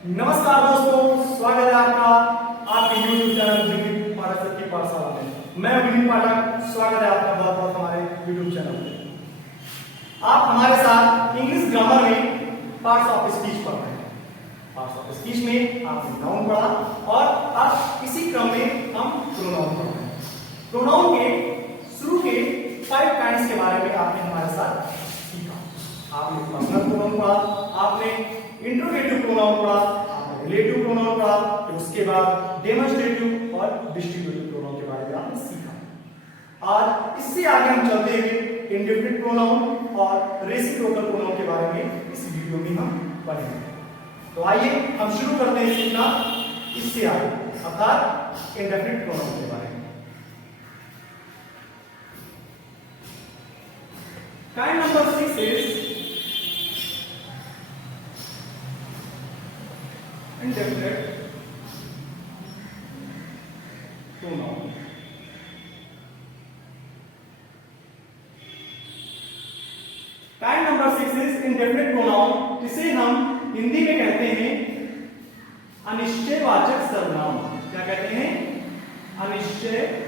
नमस्कार दोस्तों, स्वागत है आपका आपके YouTube चैनल विनीत पाठक सर की पाठशाला में। मैं विनीत पाठक, स्वागत है आपका बहुत बहुत हमारे YouTube चैनल में। आप हमारे साथ इंग्लिश ग्रामर में पार्ट्स ऑफ स्पीच पढ़ रहे हैं। पार्ट्स ऑफ स्पीच में आपने नाउन पढ़ा और अब इसी क्रम में हम प्रोनाउन पढ़ रहे हैं। प्रोनाउन के शुरू के 5 काइंड्स के बारे में आपने हमारे साथ सीखा। आपने पर्सनल प्रोनाउन पढ़ा, आपने इंट्रोगेटिव प्रोनाउन पढ़ा, आपने रिलेटिव प्रोनाउन पढ़ा, फिर उसके बाद डेमोन्स्ट्रेटिव और डिस्ट्रीब्यूटिव प्रोनाउन के बारे में आपने सीखा। आज इससे आगे हम चलते हुए इंडेफिनिट प्रोनाउन और रेसिप्रोकल प्रोनाउन के बारे में इस वीडियो में हम पढ़ेंगे। तो आइए हम शुरू करते हैं सीखना इससे आगे, अर्थात इंडेफिनिट प्रोनाउन के बारे में। Kind number 6 is indefinite pronoun। Kind number 6 is indefinite pronoun। इसे हम हिंदी में कहते हैं अनिश्चयवाचक सर्वनाम। क्या कहते हैं? अनिश्चयवाचक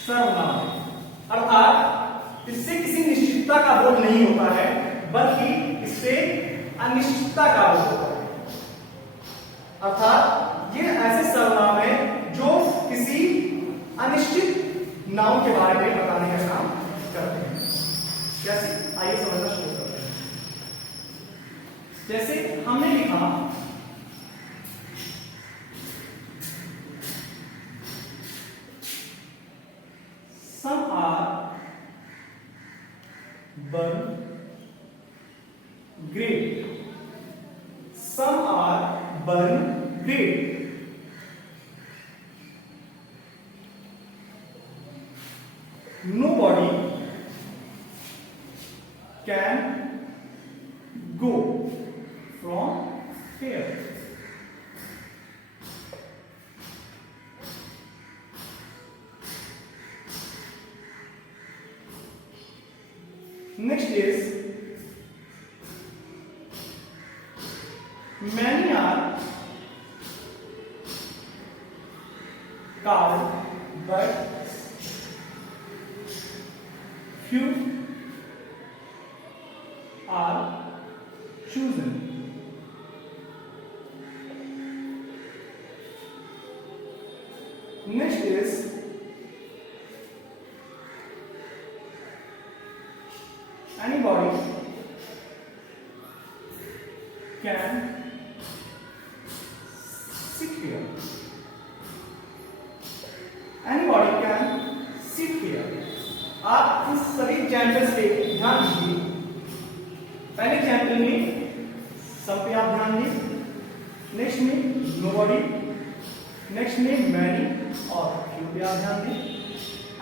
सर्वनाम, अर्थात इससे किसी निश्चितता का बोध नहीं होता है, बल्कि इससे अनिश्चितता का बोध होता है। अर्थात ये ऐसे सर्वनाम है जो किसी अनिश्चित नाउन के बारे में बताने का काम करते हैं। जैसे आइए समझना शुरू करते हैं। जैसे हमने लिखा some are born great, some are born great। Nobody can go from here। Next is many are called but few are chosen। Next is anybody can sit here। Anybody can sit here। आप इस सभी examples पे ध्यान दीजिए। पहले example में सब पे आप ध्यान दीजिए, नेक्स्ट में नोबॉडी, नेक्स्ट में मैनी और फ्यू पे आप ध्यान दीजिए,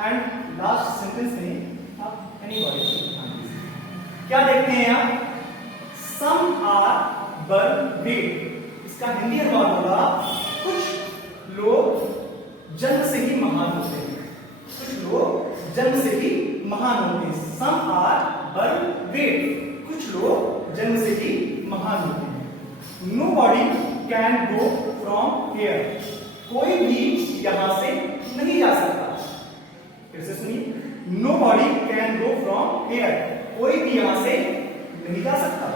एंड लास्ट सेंटेंस में आप एनीबॉडी पे ध्यान दीजिए। क्या देखते हैं आप? Some are born great. इसका हिंदी अनुवाद होगा कुछ लोग जन्म से ही महान होते हैं। कुछ लोग जन्म से ही महान होते हैं। सम आर बर्न ग्रेट, कुछ लोग जन्म से ही महान होते हैं। Nobody can go from here. कोई भी यहां से नहीं जा सकता। फिर से सुनिए, nobody can go from here. कोई भी यहां से नहीं जा सकता।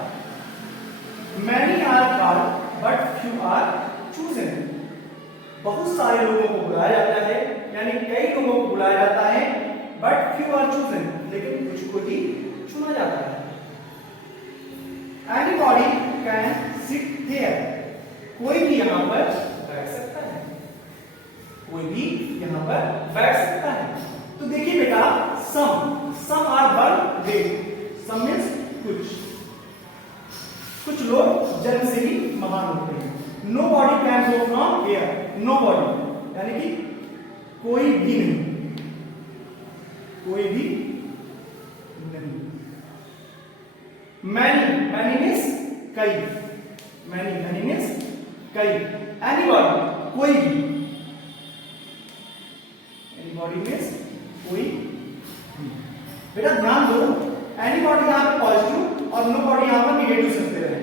Many are called but few are chosen। बहुत सारे लोगों को बुलाया जाता है, यानी कई लोगों को बुलाया जाता है, but few are chosen, लेकिन कुछ को ही चुना जाता है। Anybody can sit here। कोई भी यहां पर बैठ सकता है। कोई भी यहां पर बैठ सकता है। तो देखिए बेटा, some are born great। Some means कुछ लोग जन्म से ही महान होते हैं। Nobody can go from here. Nobody यानी कि कोई भी नहीं, कोई भी नहीं। मैनी मीन्स कई, मैनी मीन्स कई। एनीबॉडी कोई भी, एनीबॉडी मीन्स कोई बेटा ध्यान दो, एनी बॉडी यहाँ पे पॉजिटिव और नो बॉडी यहाँ पर निगेटिव सकते हैं।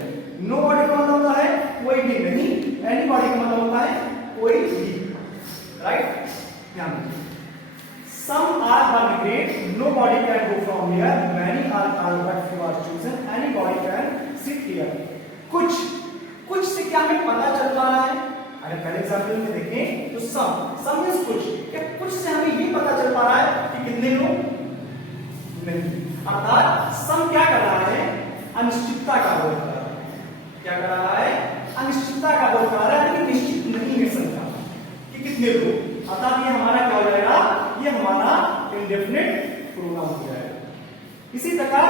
नो बॉडी का मतलब होता है कोई भी नहीं, एनी बॉडी का मतलब होता है कोई भी, राइट। ध्यान दीजिए, some are permitted, nobody can go from here, many are called but few are chosen, anybody can sit here। कुछ से क्या हमें पता चल पा रहा है? अगर पहले एग्जाम्पल में देखें तो सम मींस कुछ, क्या कुछ से हमें ये पता चल पा रहा है कि कितने लोग नहीं। अर्थात सम क्या कर रहा है? अनिश्चितता का बोध कर रहा है। क्या कर रहा है? अनिश्चितता का बोध कर रहा है कि निश्चित नहीं है संख्या कि कितने लोग। अर्थात ये हमारा क्या हो जाएगा? ये हमारा इंडेफिनिट प्रोनाउन हो जाएगा। इसी प्रकार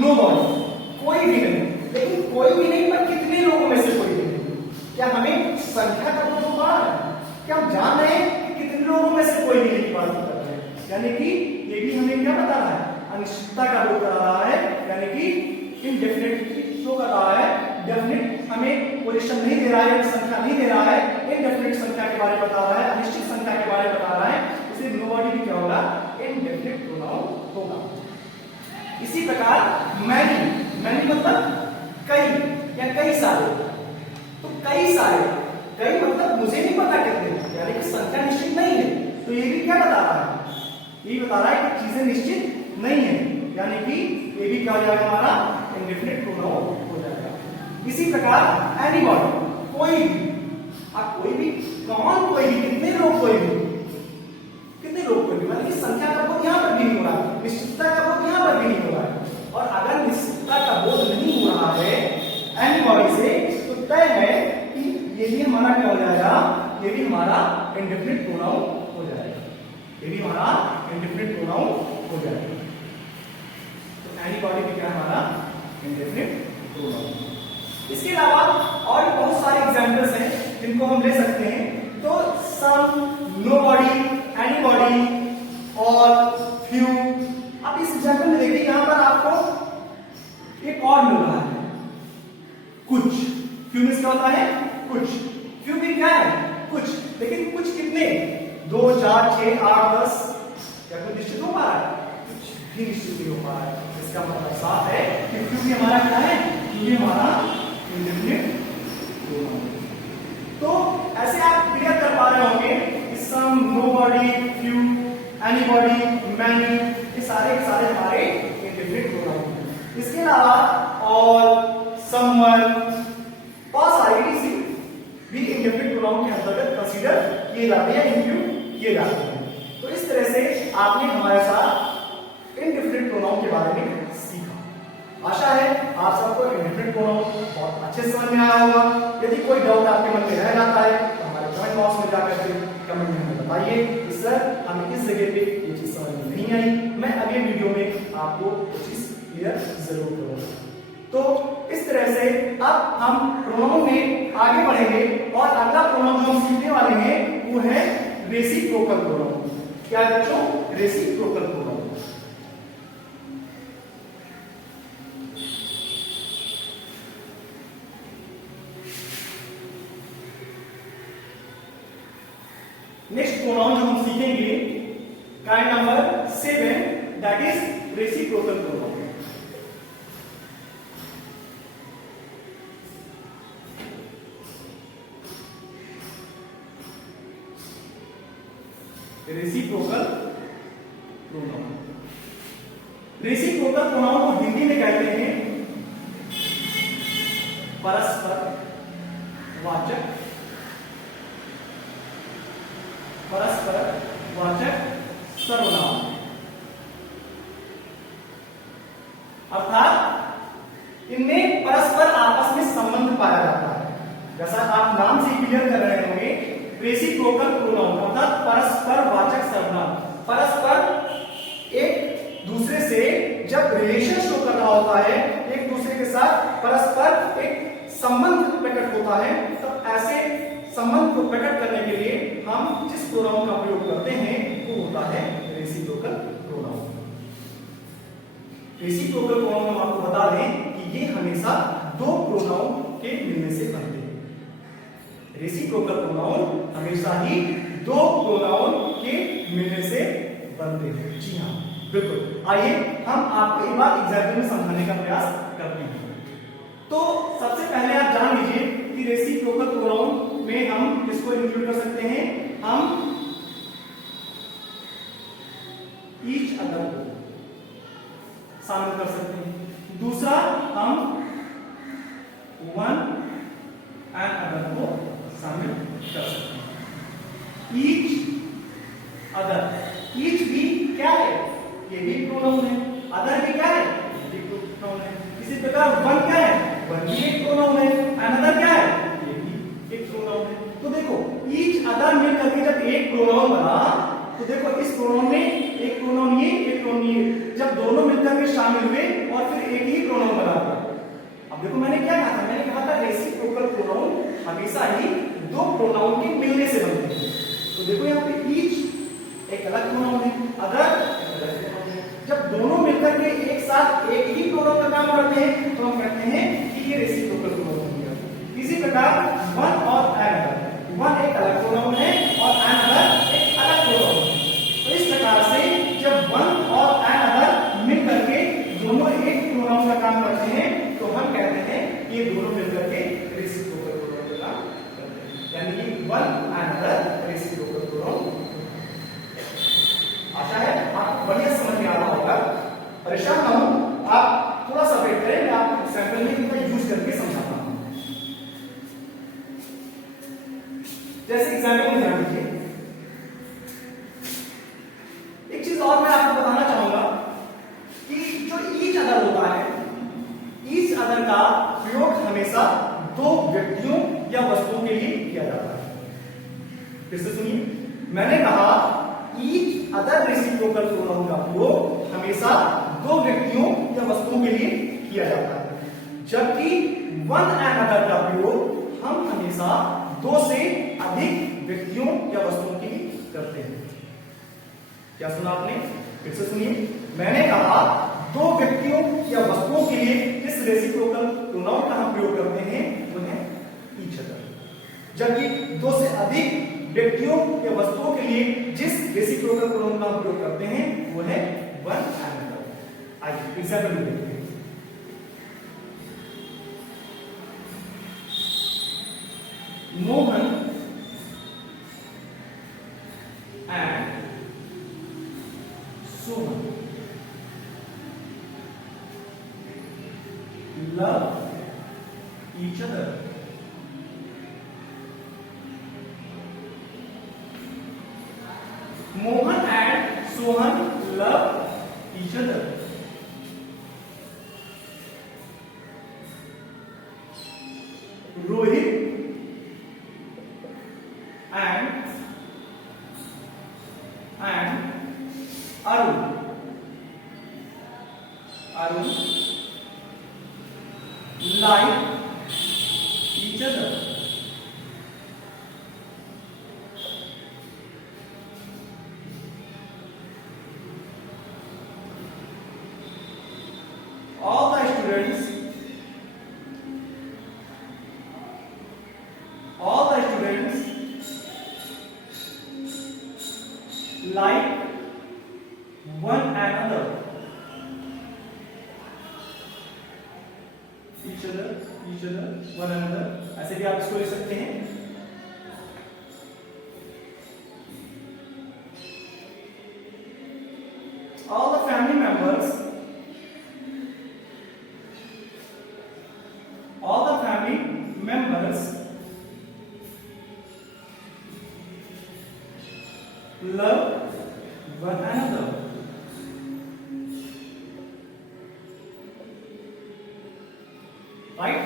नो बॉडी, कोई भी नहीं, लेकिन कोई भी नहीं पर कितने लोगों में से कोई भी नहीं। क्या हमें संख्या का बोध हो रहा है? क्या हम जान रहे हैं कि कितने लोगों में से कोई भी नहीं की बात कर रहे हैं? यानी कि ये भी हमें क्या बता रहा है? अनिश्चितता का बोध कर रहा है, यानी कि इनडेफिनिट शो कर रहा है। डेफिनिट हमें पोजीशन नहीं दे रहा है, संख्या नहीं दे रहा है, इनडेफिनिट संख्या के बारे में बता रहा है, अनिश्चित संख्या के बारे में बता रहा है। इसलिए नो बॉडी भी क्या होगा? इनडेफिनिट प्रोनाउन होगा। इसी प्रकार मैनी मतलब कई या कई सारे, तो कई सारे, कई मतलब मुझे नहीं पता कितने, यानी कि संख्या निश्चित नहीं है। तो ये भी क्या बता रहा है? ये बता रहा है कि चीजें निश्चित नहीं है, यानी कि ये भी क्या हो जाएगा? हमारा इंडेफिनिट प्रोनाउन हो जाएगा। इसी प्रकार एनीबॉडी, कोई भी। अब कोई भी कौन? कोई भी, कितने लोग? कोई भी, कितने लोग? कोई भी, मतलब कि संख्या का बोध यहाँ पर भी नहीं हो रहा है, निश्चितता का बोध यहाँ पर भी नहीं हो रहा है। और अगर निश्चितता का बोध नहीं हो रहा है एनीबॉडी से, तो तय है कि ये भी हमारा क्या हो जाएगा? ये भी हमारा इंडेफिनिट प्रोनाउन हो जाएगा। ये भी हमारा इंडेफिनिट प्रोनाउन हो जाएगा। तो एनीबॉडी भी क्या हमारा इंडेफिनिट प्रोनाउन। इसके अलावा और बहुत सारे एग्जांपल्स हैं जिनको हम ले सकते हैं। तो सम, नोबॉडी, एनीबॉडी और फ्यू। अब इस एग्जांपल में देखिए, यहां पर आपको एक और मिल रहा है कुछ। फ्यू मींस क्या होता है? कुछ। फ्यू भी क्या है? कुछ। लेकिन कुछ कितने? 2, 4, 6, 8, 10। क्या कुछ निश्चित हो पा रहा है? कुछ भी निश्चित नहीं हो पा रहा है। इसका मतलब साफ है कि फ्यू भी हमारा क्या है? फ्यू भी हमारा इंडेफिनिट प्रोनाउन। तो ऐसे आप क्लियर कर पा रहे होंगे कि सम, नोबॉडी, फ्यू, एनीबॉडी, मैनी, ये सारे हमारे इंडेफिनिट प्रोनाउन हैं। इसके अलावा और, समवन और सारे भी इंडेफिनिट प्रोनाउन के अंतर्गत कंसीडर किए जाते हैं, इंक्लूड किए जाते हैं। तो इस तरह से आपने हमारे साथ इंडेफिनिट प्रोनाउन के बारे में सीखा। आशा है आप सबको इंडेफिनिट प्रोनाउन बहुत अच्छे से समझ में आया होगा। यदि कोई डाउट आपके मन में रह जाता है तो हमारे कमेंट बॉक्स में जाकर के कमेंट में हमें बताइए कि सर हमें इस जगह पे ये चीज समझ में नहीं आई। मैं अगले वीडियो में आपको वो चीज क्लियर जरूर करूंगा। तो इस तरह से अब हम प्रोनाउन में आगे बढ़ेंगे और अगला प्रोनाउन जो हम सीखने वाले हैं वो है रेसिप्रोकल प्रोनाउन। क्या बच्चों? Reciprocal pronoun. नेक्स्ट प्रोनाउन जो हम सीखेंगे kind number 7, that is reciprocal pronoun. Reciprocal pronoun. Reciprocal pronoun को हिंदी में कहते हैं परस्पर वाचक, परस्पर वाचक सर्वनाम। अर्थात इनमें परस्पर आपस में संबंध पाया जाता है। जैसा आप नाम से क्लियर कर रहे होंगे, रेसिप्रोकल प्रोनाउन अर्थात परस्पर वाचक सर्वनाम। परस्पर एक दूसरे से जब रिलेशन शो कर रहा होता है, एक दूसरे के साथ परस्पर एक संबंध प्रकट होता है, तो ऐसे संबंध को प्रकट करने के लिए हम जिस प्रोनाउन का प्रयोग करते हैं वो होता है रेसिप्रोकल प्रोनाउन। रेसिप्रोकल प्रोनाउन हम आपको बता दें कि ये हमेशा दो प्रोनाउन के मिलने से बनते हैं। रेसिप्रोकल प्रोनाउन हमेशा ही दो प्रोनाउन के मिलने से बनते हैं। जी हाँ, बिल्कुल। आइए हम आपको एक बार एग्जाम्पल में समझाने का प्रयास करते हैं। तो सबसे पहले आप जान लीजिए कि रेसिप्रोकल प्रोनाउन में हम किसको इंक्लूड कर सकते हैं, हम ईच अदर को शामिल कर सकते हैं। दूसरा, हम वन एंड अदर को शामिल कर सकते हैं। ईच अदर, ईच भी क्या है, ये भी प्रोनाउन है। अदर भी क्या है, ये भी प्रोनाउन है। इसी प्रकार वन क्या है, वन भी एक प्रोनाउन है। अनदर क्या है, ये भी एक प्रोनाउन है। तो देखो ईच अदर मिल करके जब एक प्रोनाउन बना, तो देखो इस प्रोनाउन में एक प्रोनाउन ये, एक प्रोनाउन ये, जब दोनों मिलकर के शामिल हुए और फिर एक ही प्रोनाउन बना। अब देखो मैंने क्या कहा था, मैंने कहा था रेसिप्रोकल प्रोनाउन हमेशा ही दो प्रोनाउन के मिलने से बनते हैं। तो देखो यहाँ पे ईच एक अलग प्रोनाउन है, अदर एक अलग प्रोनाउन है। जब दोनों मिलकर के एक साथ एक ही प्रोनाउन का काम करते हैं तो हम कहते हैं कि ये रेसिप्रोकल प्रोनाउन हो गया। इसी प्रकार वन और अनदर, वन एक अलग प्रोनाउन है और अनदर एक अलग प्रोनाउन है। तो इस प्रकार से जब वन और अनदर मिल करके दोनों एक प्रोनाउन का काम करते हैं तो हम कहते हैं कि ये दोनों मिलकर के रेसिप्रोकल प्रोनाउन का काम करते हैं, यानी कि वन अनदर रेसिप्रोकल प्रोनाउन। आशा है आपको बढ़िया समझ में आ रहा होगा। परेशान ना हो, आप थोड़ा सा वेट करें, मैं आपको सैंपल में इनका यूज करके समझाता हूं। जैसे एग्जाम्पल में ध्यान दीजिए, एक चीज और मैं आपको बताना चाहूंगा कि जो ईच अदर होता है, ईच अदर का प्रयोग हमेशा दो व्यक्तियों या वस्तुओं के लिए किया जाता है। फिर से सुनिए, मैंने कहा ईच अदर रेसिप्रोकल प्रोनाउन का प्रयोग हमेशा दो व्यक्तियों या वस्तुओं के लिए किया जाता है, जबकि वन एंड अदर का प्रयोग हम हमेशा दो से अधिक व्यक्तियों या वस्तुओं के लिए करते हैं। क्या सुना आपने, फिर से सुनिए, मैंने कहा दो व्यक्तियों या वस्तुओं के लिए इस रेसिप्रोकल प्रोनाउन का हम प्रयोग करते हैं वो है ईच अदर, जबकि दो से अधिक व्यक्तियों या वस्तुओं के लिए जिस रेसिप्रोकल प्रोनाउन का हम प्रयोग करते हैं वो है वन एंड अदर। आइए एग्जाम्पल में देखते हैं। Mohan and Sohan love each other. Mohan and Sohan love each other. Rohit and Arun like each other. All the students like one another. each other, one another, ऐसे भी आप इसको लिख सकते हैं। All the family members love one another. Right?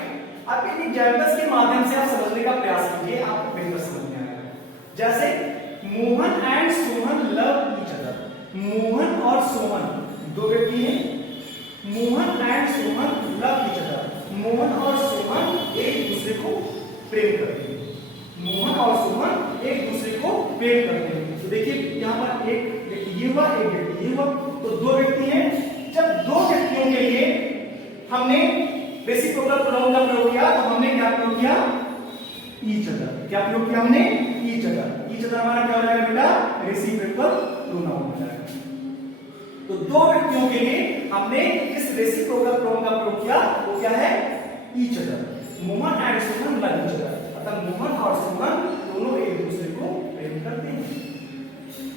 आप इन examples के माध्यम से आप समझने का प्रयास कीजिए, आपको बेहतर समझ में आएगा। जैसे Mohan and Sohan love each other. Mohan और सोहन दो व्यक्ति हैं। Mohan and Sohan love each other. Mohan और सोहन एक दूसरे को प्रेम करते हैं। मोहन और सोहन एक दूसरे को प्रेम करते हैं। तो देखिए यहाँ पर एक व्यक्ति ये हुआ, एक व्यक्ति ये हुआ, तो दो व्यक्ति हैं। जब दो व्यक्तियों के लिए हमने रेसिप्रोकल प्रोनाउन का प्रयोग किया तो हमने क्या प्रयोग किया? Each other. क्या प्रयोग किया हमने? Each other. ईच अदर हमारा क्या हो जाएगा बेटा? रेसिप्रोकल प्रोनाउन हो जाएगा। तो दो व्यक्तियों के लिए हमने इस रेसिप्रोकल प्रोनाउन का प्रयोग किया, वो क्या है? Each other. Mohan and Suman love each other, अतः मोहन और सुमन दोनों एक दूसरे को प्रेम करते हैं।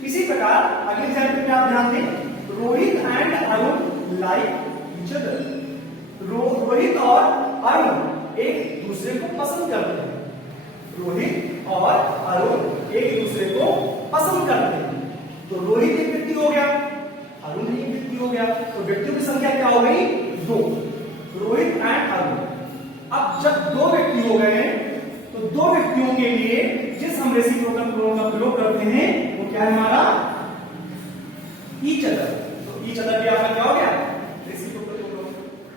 इसी प्रकार अगले एग्जाम्पल में आप ध्यान दें, Rohit and Arun like each other. Rohit और अरुण एक दूसरे को पसंद करते हैं। रोहित और अरुण एक दूसरे को पसंद करते हैं। तो रोहित एक व्यक्ति हो गया, अरुण एक व्यक्ति हो गया, तो व्यक्तियों की संख्या क्या हो गई? दो। रोहित एंड अरुण। अब जब दो व्यक्ति हो गए हैं तो दो व्यक्तियों के लिए जिस हम रेसिप्रोकल प्रोनाउन का प्रयोग करते हैं वो क्या है हमारा? Each other. तो ईच अदर भी आपका क्या हो गया? Reciprocal pronoun.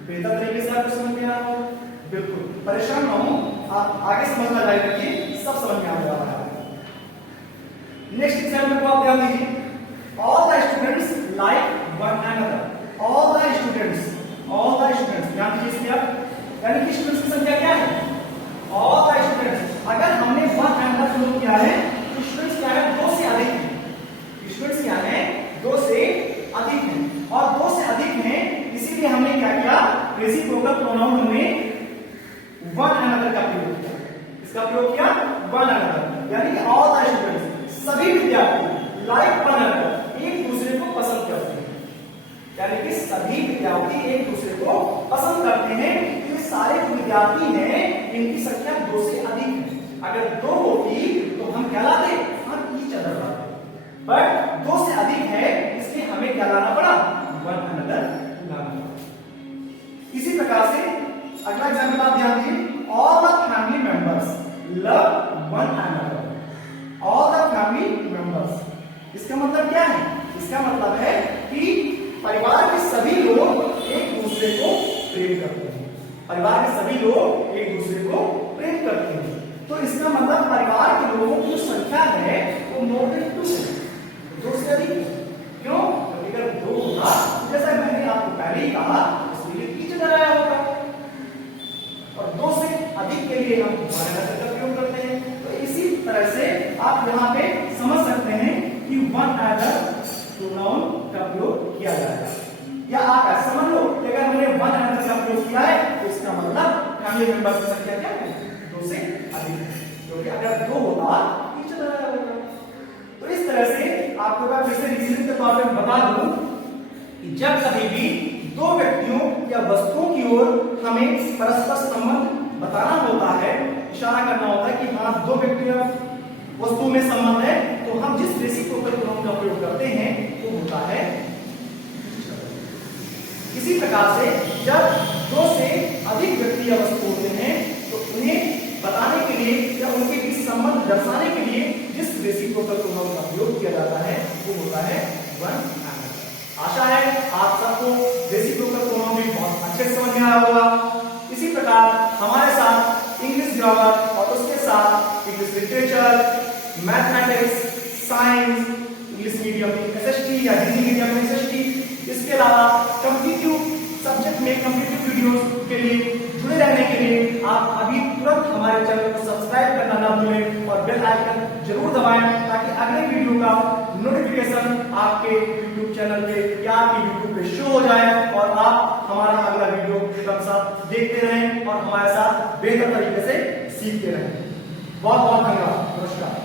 बेहतर तरीके से आपको समझ में आ रहा हो? बिल्कुल, परेशान ना हो, आप आगे समझना जारी रखिए, सब समझ में आ रहा है। नेक्स्ट एग्जाम्पल को आप ध्यान दीजिए, all the students like one another. All the students ध्यान दीजिए इसमें आप, यानी कि स्टूडेंट्स की संख्या क्या है? All the students. अगर हमने वन अनदर प्रयोग किया है तो स्टूडेंट्स क्या है? दो से अधिक है। स्टूडेंट्स क्या है? दो से अधिक है, और दो से अधिक है, इसीलिए हमने क्या किया? रेसिप्रोकल प्रोनाउन हमने वन अनदर का प्रयोग किया। इसका प्रयोग किया वन अनदर, यानी कि ऑल द स्टूडेंट्स, सभी विद्यार्थी लाइक वन अनदर, एक दूसरे को पसंद करते हैं। यानी कि सभी विद्यार्थी एक दूसरे को पसंद करते हैं। ये सारे विद्यार्थी हैं, इनकी संख्या दो से अधिक है। अगर दो होती तो हम क्या लाते? हम ईच अदर लाते, बट दो से अधिक है इसलिए हमें क्या लाना पड़ा? वन अनदर लाना पड़ा। इसी प्रकार से अगला एग्जाम्पल आप ध्यान दीजिए, all the family members love one another. All the family members, इसका मतलब क्या है? इसका मतलब है कि परिवार के सभी लोग एक दूसरे को प्रेम करते हैं। परिवार के सभी लोग एक दूसरे को प्रेम करते हैं। तो इसका मतलब परिवार के लोगों की जो संख्या है वो मोर देन टू है, दो से अधिक है। क्यों? क्योंकि अगर दो होगा, जैसा मैंने आपको पहले ही कहा, इसलिए ईच अदर आया होगा, और दो से अधिक के लिए हम वन अनदर का प्रयोग करते हैं। तो इसी तरह से आप यहाँ पे समझ सकते हैं कि वन अनदर प्रोनाउन का प्रयोग किया जाएगा। या आप ऐसा समझ लो कि अगर हमने वन अनदर का प्रयोग किया है तो इसका मतलब फैमिली मेंबर्स की संख्या क्या है? दो से अधिक है, क्योंकि अगर दो होता ईच अदर आया होगा। तो इस तरह से आपको मैं फिर से रिवीजन के तौर पर बता दूं कि जब कभी भी दो व्यक्तियों या वस्तुओं की ओर हमें परस्पर संबंध बताना होता है, इशारा करना होता है कि हाँ दो व्यक्तियों वस्तु में संबंध है, तो हम जिस रेसिप्रोकल प्रोनाउन का प्रयोग करते हैं वो होता है। इसी प्रकार से जब दो से अधिक व्यक्ति या वस्तु होते हैं तो उन्हें बताने के लिए या उनके बीच संबंध दर्शाने के लिए जिस रेसिप्रोकल प्रोनाउन का प्रयोग किया जाता है वो होता है वन अनदर। आशा है आप सबको रेसिप्रोकल प्रोनाउन भी बहुत अच्छे से समझ में आया होगा। इसी प्रकार हमारे साथ इंग्लिश ग्रामर और उसके साथ English literature, mathematics, science, English medium SST या हिंदी मीडियम एसएसटी, इसके अलावा कॉम्पिटिटिव सब्जेक्ट में कॉम्पिटिटिव वीडियोस के लिए जुड़े रहने के लिए आप अभी तुरंत हमारे चैनल को सब्सक्राइब करना ना भूलें और बेल आइकन जरूर दबाएं, ताकि अगले वीडियो का नोटिफिकेशन आपके यूट्यूब चैनल पे या आपके यूट्यूब पे शो हो जाए और आप हमारा अगला वीडियो क्रमशः देखते रहें और हमारे साथ बेहतर तरीके से सीखते रहें। बहुत बहुत धन्यवाद। नमस्कार।